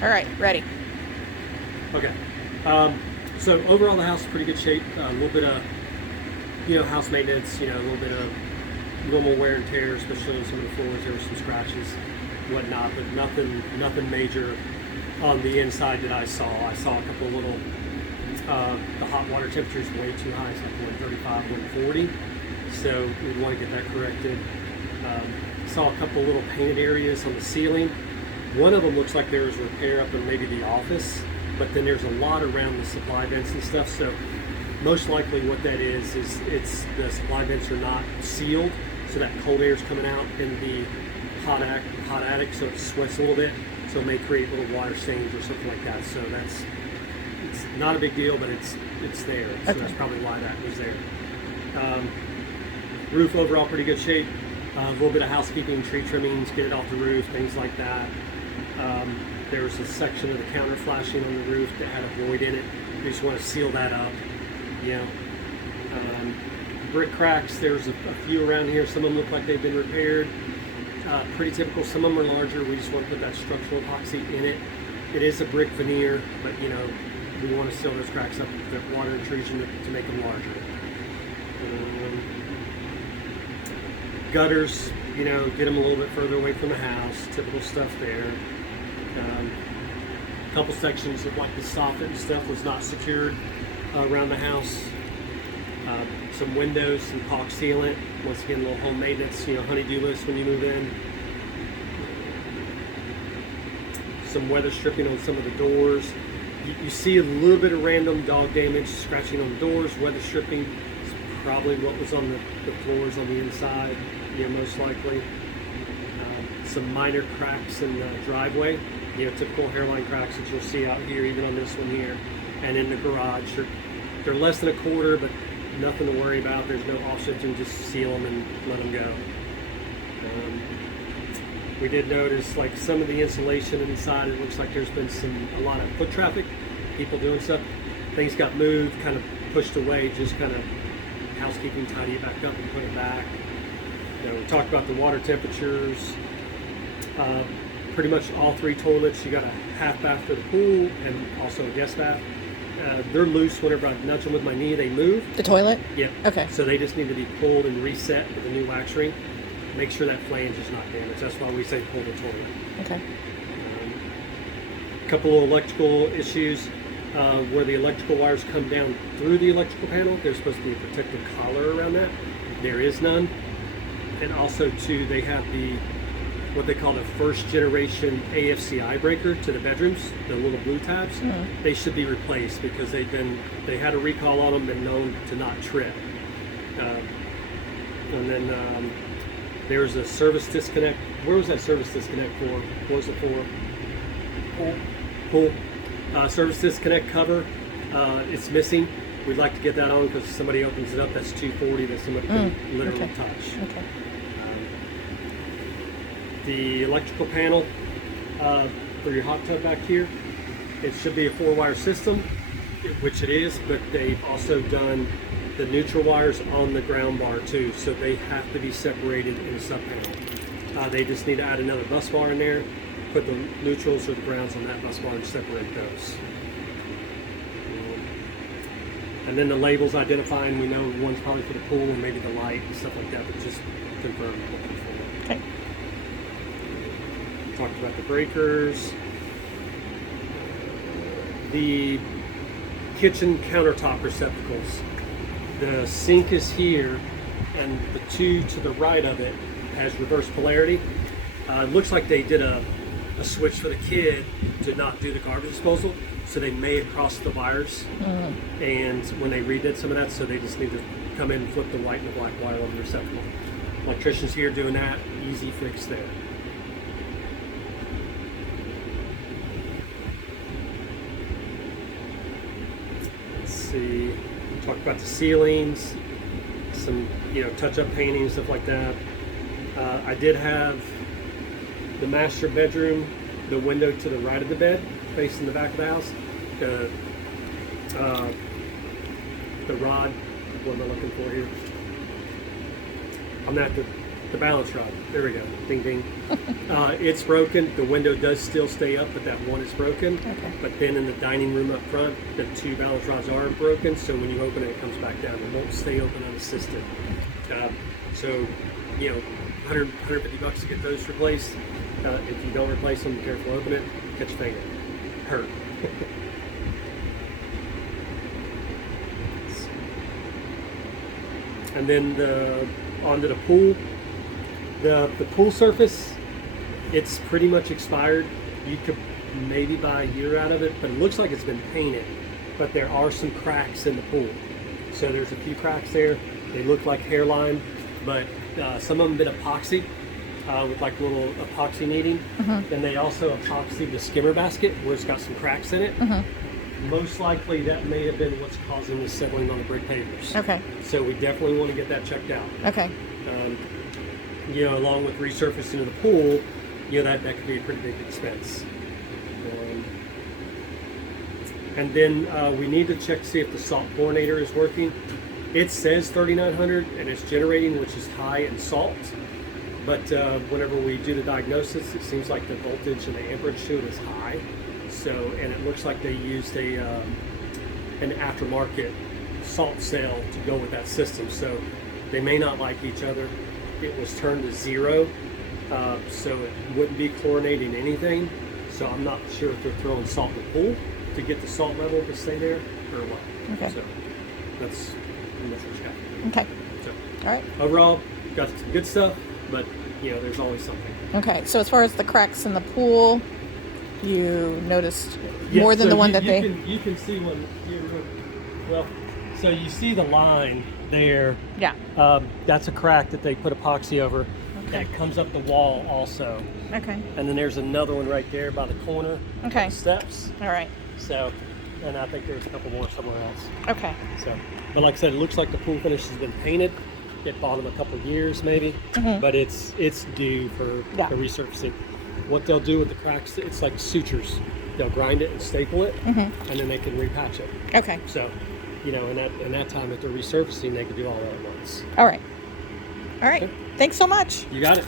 All right, ready. Okay. So overall, the house is pretty good shape. A little bit of, house maintenance. A little bit of normal wear and tear, especially on some of the floors. There were some scratches, whatnot, but nothing major on the inside that I saw. I saw a couple of little. The hot water temperature is way too high. It's like 135, 140. So we want to get that corrected. Saw a couple little painted areas on the ceiling. One of them looks like there was repair up in maybe the office, but then there's a lot around the supply vents and stuff. So most likely what that is it's the supply vents are not sealed, so that cold air is coming out in the hot attic, so it sweats a little bit, so it may create little water stains or something like that. So it's not a big deal, but it's there. So Okay. that's probably why that was there. Roof overall pretty good shape. A little bit of housekeeping, tree trimmings, get it off the roof, things like that. There was a section of the counter flashing on the roof that had a void in it. We just want to seal that up. Brick cracks, there's a few around here. Some of them look like they've been repaired. Pretty typical. Some of them are larger. We just want to put that structural epoxy in it. It is a brick veneer, but we want to seal those cracks up with the water intrusion to make them larger. Gutters, get them a little bit further away from the house. Typical stuff there. A couple sections of like the soffit and stuff was not secured around the house. Some windows, some caulk sealant. Once again, a little home maintenance, honey-do list when you move in. Some weather stripping on some of the doors. You see a little bit of random dog damage, scratching on the doors. Weather stripping is probably what was on the floors on the inside, most likely. Some minor cracks in the driveway, typical hairline cracks that you'll see out here, even on this one here, and in the garage. They're less than a quarter, but nothing to worry about. There's no offsetting, just seal them and let them go. We did notice like some of the insulation inside, it looks like there's been a lot of foot traffic, people doing stuff. Things got moved, kind of pushed away, just kind of housekeeping, tidy it back up and put it back. We talked about the water temperatures. Pretty much all three toilets, you got a half bath for the pool and also a guest bath. They're loose. Whenever I nudge them with my knee, they move. The toilet? Yep. Okay. So they just need to be pulled and reset with a new wax ring. Make sure that flange is not damaged. That's why we say pull the toilet. Okay. A couple of electrical issues where the electrical wires come down through the electrical panel. There's supposed to be a protective collar around that. There is none. And also, too, they have what they call the first generation AFCI breaker to the bedrooms, the little blue tabs. Mm-hmm. They should be replaced because they had a recall on them and known to not trip. And then there's a service disconnect. Where was that service disconnect for? What was it for? Pool. Service disconnect cover. It's missing. We'd like to get that on because somebody opens it up. That's 240 that somebody can literally touch. Okay. The electrical panel for your hot tub back here, it should be a 4-wire system, which it is, but they've also done the neutral wires on the ground bar too, so they have to be separated in a sub panel. They just need to add another bus bar in there, put the neutrals or the grounds on that bus bar and separate those. And then the labels identifying, we know one's probably for the pool and maybe the light and stuff like that, but just confirm what they're for. Okay. Talked about the breakers. The kitchen countertop receptacles. The sink is here, and the two to the right of it has reverse polarity. It looks like they did a switch for the kid to not do the garbage disposal, so they may have crossed the wires. Mm-hmm. And when they redid some of that, so they just need to come in and flip the white and the black wire on the receptacle. Electrician's here doing that. Easy fix there. See, talk about the ceilings, some touch-up painting, stuff like that. I did have the master bedroom, the window to the right of the bed, facing the back of the house. The rod, what am I looking for here? I'm gonna have to The balance rod. There we go. Ding, ding. It's broken. The window does still stay up, but that one is broken. Okay. But then in the dining room up front, the 2 balance rods are broken. So when you open it, it comes back down. It won't stay open unassisted. So, you know, 150 bucks to get those replaced. If you don't replace them, be careful, open it, catch your finger. Hurt. And then onto the pool. The pool surface, it's pretty much expired. You could maybe buy a year out of it, but it looks like it's been painted. But there are some cracks in the pool. So there's a few cracks there. They look like hairline, but some of them been epoxy with like little epoxy kneading. Then they also epoxied the skimmer basket where it's got some cracks in it. Most likely that may have been what's causing the settling on the brick pavers. Okay. So we definitely want to get that checked out. Okay. You know, along with resurfacing of the pool, you know, that could be a pretty big expense. And then we need to check to see if the salt chlorinator is working. It says 3900 and it's generating, which is high in salt. But whenever we do the diagnosis, it seems like the voltage and the amperage to it is high. So, and it looks like they used an aftermarket salt cell to go with that system. So they may not like each other. It was turned to 0, so it wouldn't be chlorinating anything. So I'm not sure if they're throwing salt in the pool to get the salt level to stay there or what. Okay. So that's what you got. Okay. So All right. overall, got some good stuff, but you know, there's always something. Okay. So as far as the cracks in the pool, you noticed Yeah, more than so the one you, that you they. you can see when well, so you see the line there. Yeah. That's a crack that they put epoxy over, Okay. and it comes up the wall also. Okay. And then there's another one right there by the corner. Okay. The steps. All right. So, and I think there's a couple more somewhere else. Okay. So, but like I said, it looks like the pool finish has been painted. It bought them a couple of years maybe, but it's due for Yeah. the resurfacing. What they'll do with the cracks, it's like sutures. They'll grind it and staple it, and then they can repatch it. Okay. So, you know, in that time if they're resurfacing, they can do all that at once. All right. All right. Okay. Thanks so much. You got it.